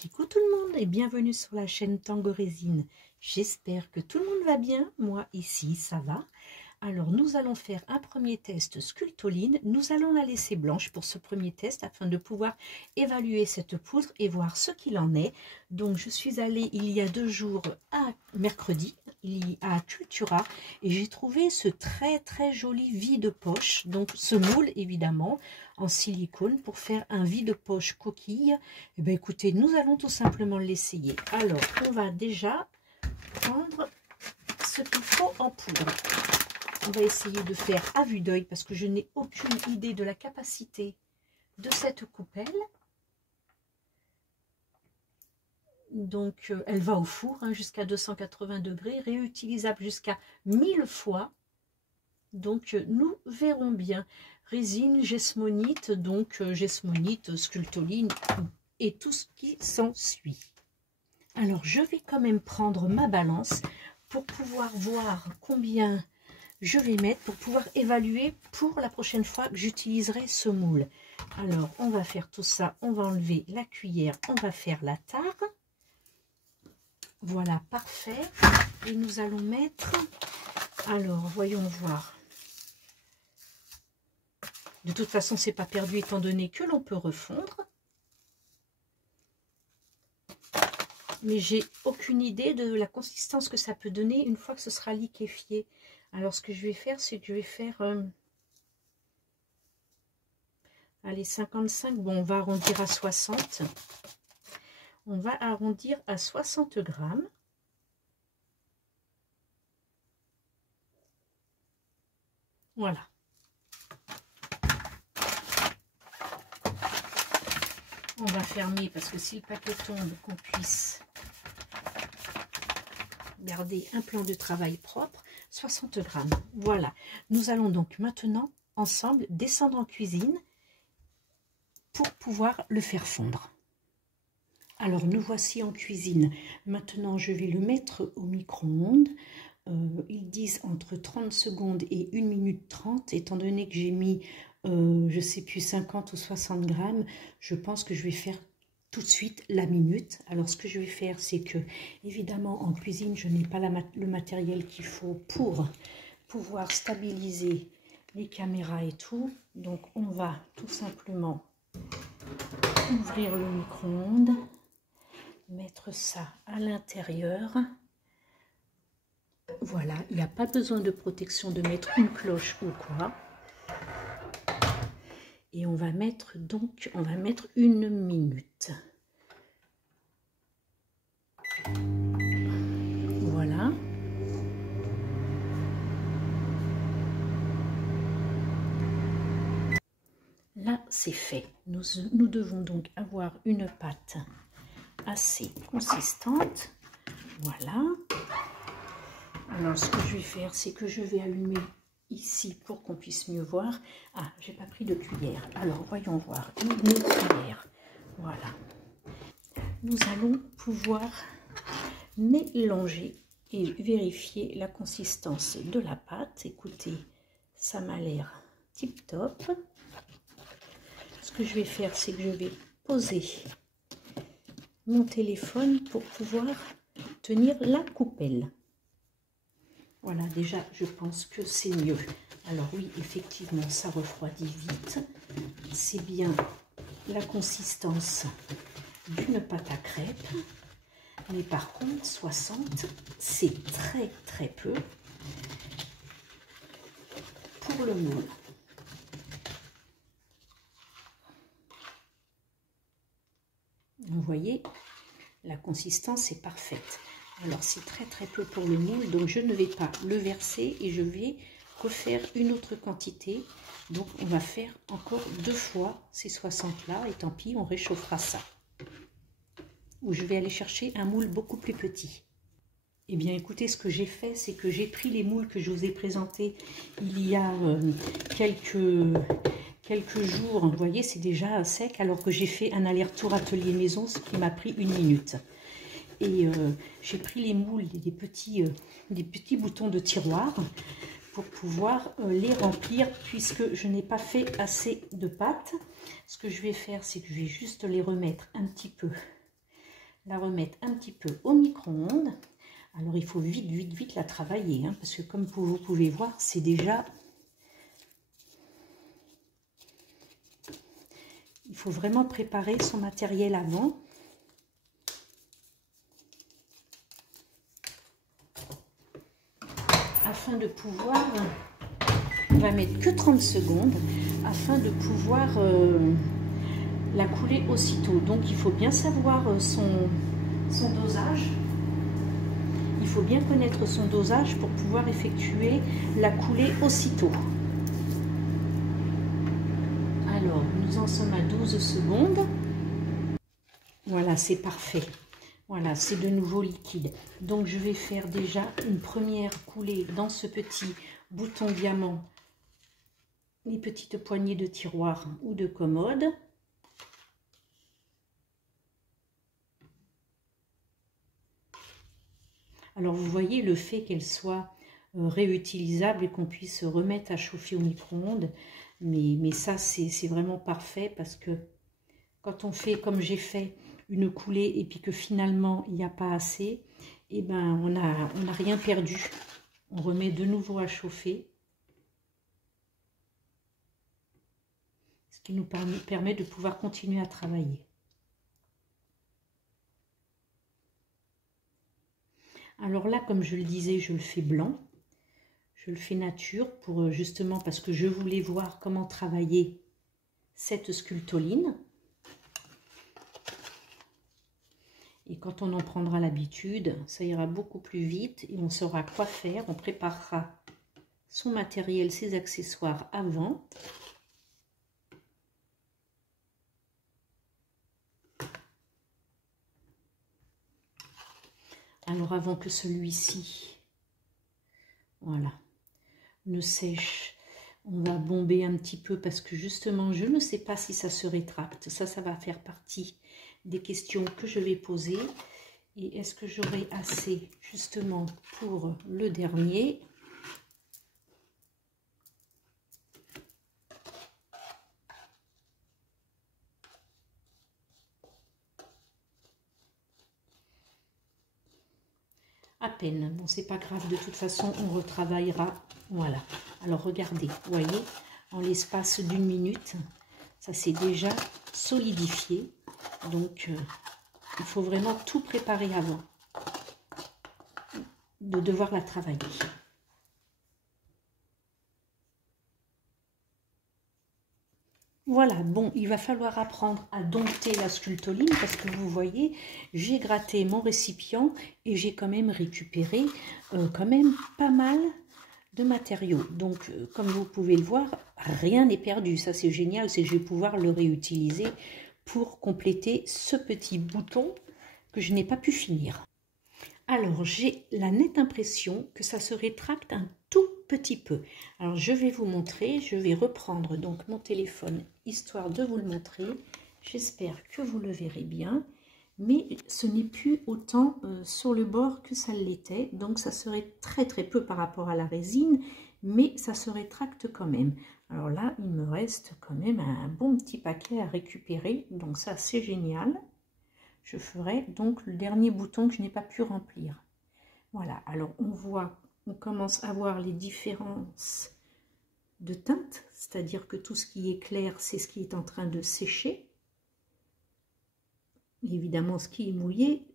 Coucou tout le monde et bienvenue sur la chaîne Tango Résine. J'espère que tout le monde va bien. Moi ici ça va. Alors nous allons faire un premier test Sculptoline. Nous allons la laisser blanche pour ce premier test afin de pouvoir évaluer cette poudre et voir ce qu'il en est. Donc je suis allée il y a 2 jours à mercredi à Cultura et j'ai trouvé ce très joli vide-poche. Donc ce moule évidemment en silicone pour faire un vide-poche coquille. Et bien écoutez, nous allons tout simplement l'essayer. Alors on va déjà prendre ce qu'il faut en poudre. On va essayer de faire à vue d'œil parce que je n'ai aucune idée de la capacité de cette coupelle. Donc elle va au four jusqu'à 280 degrés, réutilisable jusqu'à 1000 fois. Donc nous verrons bien. Résine, gesmonite, donc gesmonite, sculptoline et tout ce qui s'ensuit. Alors je vais quand même prendre ma balance pour pouvoir voir combien je vais mettre, pour pouvoir évaluer pour la prochaine fois que j'utiliserai ce moule. Alors on va faire tout ça, on va enlever la cuillère, on va faire la tare. Voilà, parfait. Et nous allons mettre, alors voyons voir. De toute façon, c'est pas perdu étant donné que l'on peut refondre. Mais j'ai aucune idée de la consistance que ça peut donner une fois que ce sera liquéfié. Alors ce que je vais faire, c'est que je vais faire allez, 55. Bon, on va arrondir à 60. On va arrondir à 60 grammes. Voilà. On va fermer parce que si le paquet tombe, qu'on puisse garder un plan de travail propre. 60 grammes. Voilà. Nous allons donc maintenant ensemble descendre en cuisine pour pouvoir le faire fondre. Alors nous voici en cuisine. Maintenant je vais le mettre au micro-ondes. Ils disent entre 30 secondes et 1 minute 30. Étant donné que j'ai mis je sais plus 50 ou 60 grammes, je pense que je vais faire tout de suite la minute. Alors ce que je vais faire, c'est que évidemment en cuisine je n'ai pas le matériel qu'il faut pour pouvoir stabiliser les caméras et tout. Donc on va tout simplement ouvrir le micro-ondes, mettre ça à l'intérieur. Voilà, il n'y a pas besoin de protection de mettre une cloche ou quoi. Et on va mettre donc, on va mettre 1 minute. Voilà. Là, c'est fait. Nous devons donc avoir une pâte assez consistante. Voilà. Alors, ce que je vais faire, c'est que je vais allumer ici pour qu'on puisse mieux voir. Ah, j'ai pas pris de cuillère. Alors, voyons voir. Une cuillère. Voilà. Nous allons pouvoir mélanger et vérifier la consistance de la pâte. Écoutez, ça m'a l'air tip top. Ce que je vais faire, c'est que je vais poser mon téléphone pour pouvoir tenir la coupelle. Voilà, déjà, je pense que c'est mieux. Alors oui, effectivement, ça refroidit vite. C'est bien la consistance d'une pâte à crêpes. Mais par contre, 60, c'est très peu pour le moule. Vous voyez, la consistance est parfaite. Alors c'est très peu pour le moule, donc je ne vais pas le verser et je vais refaire une autre quantité. Donc on va faire encore 2 fois ces 60 là et tant pis, on réchauffera ça. Ou je vais aller chercher un moule beaucoup plus petit. Eh bien écoutez, ce que j'ai fait, c'est que j'ai pris les moules que je vous ai présentés il y a quelques jours. Vous voyez, c'est déjà sec, alors que j'ai fait un aller-retour atelier maison, ce qui m'a pris 1 minute. Et j'ai pris les moules, des petits boutons de tiroir pour pouvoir les remplir puisque je n'ai pas fait assez de pâte. Ce que je vais faire, c'est que je vais juste les remettre un petit peu la remettre un petit peu au micro-ondes. Alors il faut vite, vite, vite la travailler, hein, parce que comme vous pouvez voir, c'est déjà... Il faut vraiment préparer son matériel avant. Afin de pouvoir... On va mettre que 30 secondes, afin de pouvoir la couler aussitôt. Donc il faut bien savoir son dosage. Il faut bien connaître son dosage pour pouvoir effectuer la coulée aussitôt. Alors, nous en sommes à 12 secondes. Voilà, c'est parfait. Voilà, c'est de nouveau liquide. Donc, je vais faire déjà une première coulée dans ce petit bouton diamant, les petites poignées de tiroir ou de commode. Alors, vous voyez le fait qu'elle soit réutilisable et qu'on puisse remettre à chauffer au micro-ondes. Mais ça, c'est vraiment parfait parce que quand on fait comme j'ai fait une coulée et puis que finalement il n'y a pas assez, eh ben on n'a rien perdu. On remet de nouveau à chauffer. Ce qui nous permet de pouvoir continuer à travailler. Alors là, comme je le disais, je le fais blanc. Je le fais nature pour justement parce que je voulais voir comment travailler cette sculptoline. Et quand on en prendra l'habitude, ça ira beaucoup plus vite et on saura quoi faire. On préparera son matériel, ses accessoires avant. Alors avant que celui-ci, voilà, ne sèche, on va bomber un petit peu parce que justement, je ne sais pas si ça se rétracte. Ça va faire partie des questions que je vais poser. Et est-ce que j'aurai assez justement pour le dernier? À peine. Bon, c'est pas grave. De toute façon, on retravaillera. Voilà. Alors, regardez. Vous voyez, en l'espace d'une minute, ça s'est déjà solidifié. Donc, il faut vraiment tout préparer avant de devoir la travailler. Voilà, bon, il va falloir apprendre à dompter la sculptoline parce que vous voyez, j'ai gratté mon récipient et j'ai quand même récupéré quand même pas mal de matériaux. Donc, comme vous pouvez le voir, rien n'est perdu. Ça, c'est génial, c'est que je vais pouvoir le réutiliser pour compléter ce petit bouton que je n'ai pas pu finir. Alors, j'ai la nette impression que ça se rétracte un tout petit peu. Alors, je vais vous montrer, je vais reprendre donc mon téléphone, histoire de vous le montrer. J'espère que vous le verrez bien, mais ce n'est plus autant sur le bord que ça l'était. Donc, ça serait très très peu par rapport à la résine, mais ça se rétracte quand même. Alors là, il me reste quand même un bon petit paquet à récupérer, donc ça, c'est génial. Je ferai donc le dernier bouton que je n'ai pas pu remplir. Voilà, alors on voit, on commence à voir les différences de teinte, c'est-à-dire que tout ce qui est clair, c'est ce qui est en train de sécher. Et évidemment, ce qui est mouillé,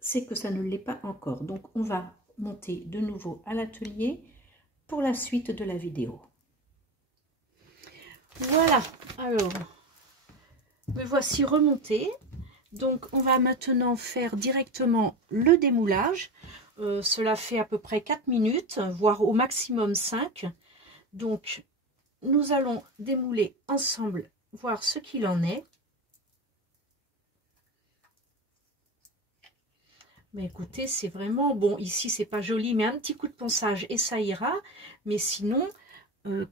c'est que ça ne l'est pas encore. Donc on va monter de nouveau à l'atelier pour la suite de la vidéo. Voilà, alors, me voici remontée. Donc, on va maintenant faire directement le démoulage. Cela fait à peu près 4 minutes, voire au maximum 5. Donc, nous allons démouler ensemble, voir ce qu'il en est. Mais écoutez, c'est vraiment... Bon, ici, c'est pas joli, mais un petit coup de ponçage et ça ira. Mais sinon...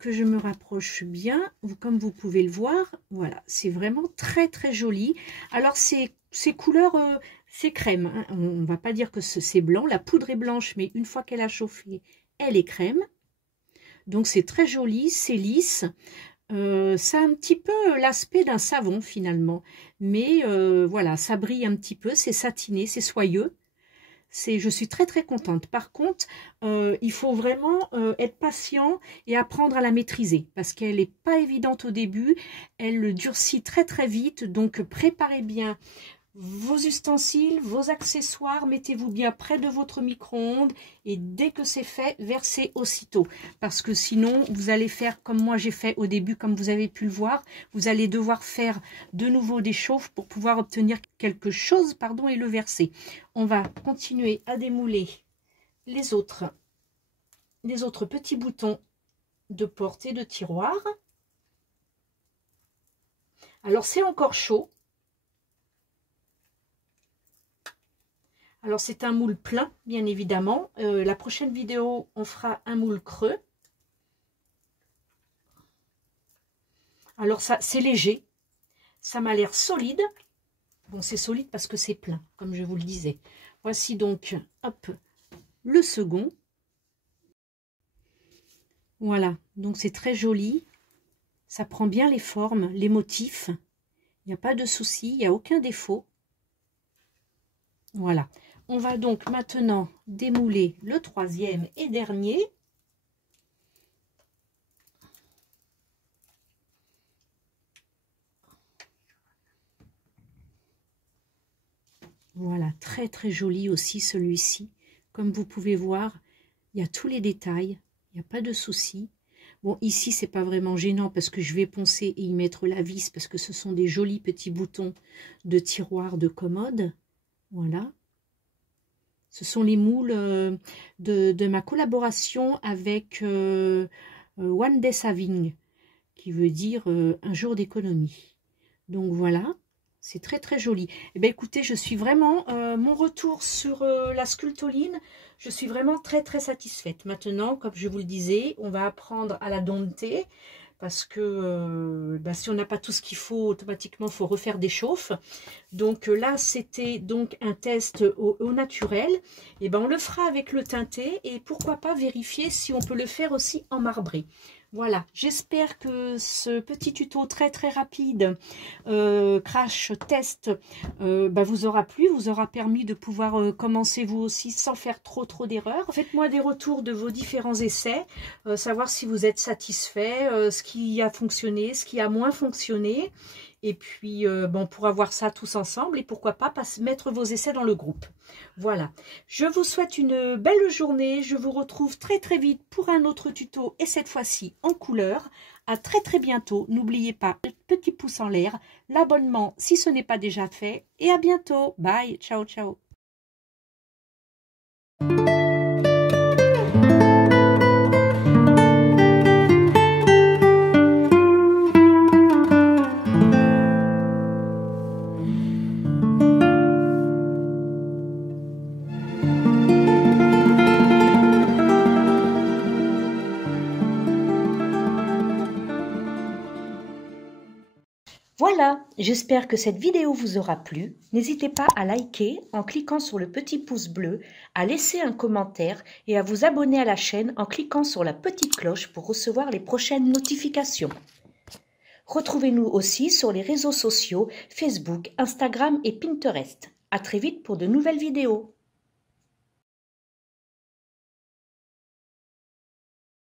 que je me rapproche bien, comme vous pouvez le voir, voilà, c'est vraiment très très joli. Alors ces couleurs, c'est crème, hein. On ne va pas dire que c'est blanc, la poudre est blanche, mais une fois qu'elle a chauffé, elle est crème. Donc c'est très joli, c'est lisse, Ça a un petit peu l'aspect d'un savon finalement, mais voilà, ça brille un petit peu, c'est satiné, c'est soyeux. Je suis très très contente. Par contre, il faut vraiment être patient et apprendre à la maîtriser parce qu'elle n'est pas évidente au début. Elle durcit très très vite, donc préparez bien vos ustensiles, vos accessoires, mettez-vous bien près de votre micro-ondes et dès que c'est fait, versez aussitôt. Parce que sinon, vous allez faire comme moi j'ai fait au début, comme vous avez pu le voir. Vous allez devoir faire de nouveau des chauffes pour pouvoir obtenir quelque chose, pardon, et le verser. On va continuer à démouler les autres petits boutons de porte et de tiroir. Alors c'est encore chaud. Alors c'est un moule plein, bien évidemment. La prochaine vidéo, on fera un moule creux. Alors ça, c'est léger. Ça m'a l'air solide. Bon, c'est solide parce que c'est plein, comme je vous le disais. Voici donc, hop, le second. Voilà, donc c'est très joli. Ça prend bien les formes, les motifs. Il n'y a pas de souci, il n'y a aucun défaut. Voilà. On va donc maintenant démouler le troisième et dernier. Voilà, très très joli aussi celui-ci. Comme vous pouvez voir, il y a tous les détails, il n'y a pas de souci. Bon, ici, c'est pas vraiment gênant parce que je vais poncer et y mettre la vis parce que ce sont des jolis petits boutons de tiroir de commode. Voilà. Ce sont les moules de ma collaboration avec One Day Saving, qui veut dire un jour d'économie. Donc voilà, c'est très très joli. Eh bien écoutez, je suis vraiment, mon retour sur la sculptoline, je suis vraiment très très satisfaite. Maintenant, comme je vous le disais, on va apprendre à la dompter. Parce que si on n'a pas tout ce qu'il faut, automatiquement, il faut refaire des chauffes. Donc là, c'était donc un test au naturel. Et ben on le fera avec le teinté et pourquoi pas vérifier si on peut le faire aussi en marbré. Voilà, j'espère que ce petit tuto très très rapide, crash test, vous aura plu, vous aura permis de pouvoir commencer vous aussi sans faire trop d'erreurs. Faites-moi des retours de vos différents essais, savoir si vous êtes satisfait, ce qui a fonctionné, ce qui a moins fonctionné. Et puis, on pourra voir ça tous ensemble et pourquoi pas mettre vos essais dans le groupe. Voilà, je vous souhaite une belle journée. Je vous retrouve très très vite pour un autre tuto et cette fois-ci en couleur. À très très bientôt. N'oubliez pas le petit pouce en l'air, l'abonnement si ce n'est pas déjà fait et à bientôt. Bye, ciao, ciao. Voilà, j'espère que cette vidéo vous aura plu. N'hésitez pas à liker en cliquant sur le petit pouce bleu, à laisser un commentaire et à vous abonner à la chaîne en cliquant sur la petite cloche pour recevoir les prochaines notifications. Retrouvez-nous aussi sur les réseaux sociaux Facebook, Instagram et Pinterest. À très vite pour de nouvelles vidéos.